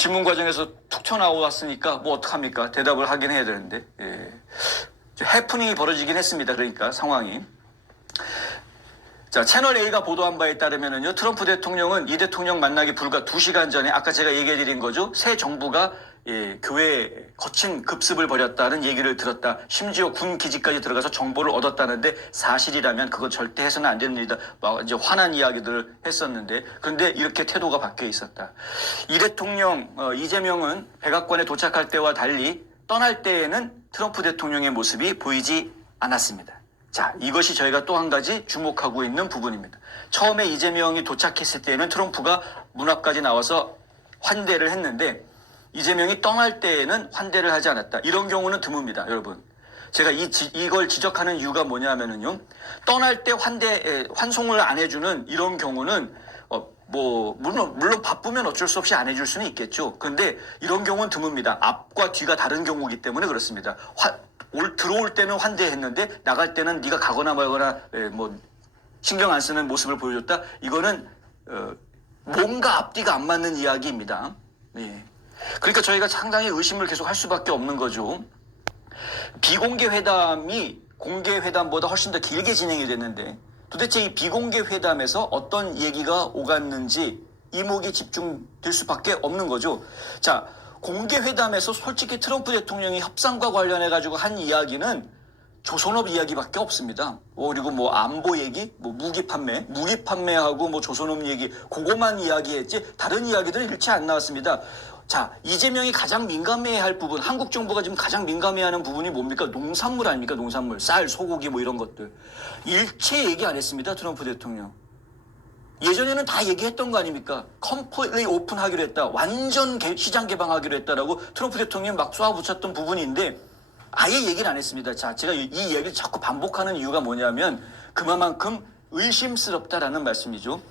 질문 과정에서 툭 튀어나왔으니까 뭐 어떡합니까? 대답을 하긴 해야 되는데. 예. 해프닝이 벌어지긴 했습니다. 그러니까 상황이. 자, 채널 A가 보도한 바에 따르면은요, 트럼프 대통령은 이 대통령 만나기 불과 2시간 전에 아까 제가 얘기해 드린 거죠. 새 정부가 예, 교회에 거친 급습을 벌였다는 얘기를 들었다. 심지어 군 기지까지 들어가서 정보를 얻었다는데 사실이라면 그건 절대 해서는 안 일이다. 막 이제 화난 이야기들을 했었는데 그런데 이렇게 태도가 바뀌어 있었다. 이 대통령 어, 이재명은 백악관에 도착할 때와 달리 떠날 때에는 트럼프 대통령의 모습이 보이지 않았습니다. 자, 이것이 저희가 또 한 가지 주목하고 있는 부분입니다. 처음에 이재명이 도착했을 때에는 트럼프가 문 앞까지 나와서 환대를 했는데 이재명이 떠날 때에는 환대를 하지 않았다. 이런 경우는 드뭅니다, 여러분. 제가 이, 지- 이걸 지적하는 이유가 뭐냐면은요. 떠날 때 환대, 에, 환송을 안 해주는 이런 경우는 어, 뭐, 물론, 물론 바쁘면 어쩔 수 없이 안 해줄 수는 있겠죠. 근데 이런 경우는 드뭅니다. 앞과 뒤가 다른 경우이기 때문에 그렇습니다. 화- 올, 들어올 때는 환대했는데 나갈 때는 네가 가거나 말거나 에, 뭐 신경 안 쓰는 모습을 보여줬다. 이거는 어, 몸과 앞뒤가 안 맞는 이야기입니다. 예. 그러니까 저희가 상당히 의심을 계속 할 수밖에 없는 거죠. 비공개 회담이 공개 회담보다 훨씬 더 길게 진행이 됐는데 도대체 이 비공개 회담에서 어떤 얘기가 오갔는지 이목이 집중될 수밖에 없는 거죠. 자, 공개 회담에서 솔직히 트럼프 대통령이 협상과 관련해 가지고 한 이야기는 조선업 이야기밖에 없습니다. 어, 그리고 뭐 안보 얘기, 뭐 무기 판매, 무기 판매하고 뭐 조선업 얘기, 그거만 이야기했지 다른 이야기들은 일체 안 나왔습니다. 자, 이재명이 가장 민감해야 할 부분, 한국 정부가 지금 가장 민감해하는 부분이 뭡니까? 농산물 아닙니까? 농산물, 쌀, 소고기 뭐 이런 것들. 일체 얘기 안 했습니다. 트럼프 대통령. 예전에는 다 얘기했던 거 아닙니까? 컴플리 오픈하기로 했다. 완전 개- 시장 개방하기로 했다라고 트럼프 대통령이 막 쏘아붙였던 부분인데 아예 얘기를 안 했습니다. 자, 제가 이, 이 얘기를 자꾸 반복하는 이유가 뭐냐면 그만큼 의심스럽다라는 말씀이죠.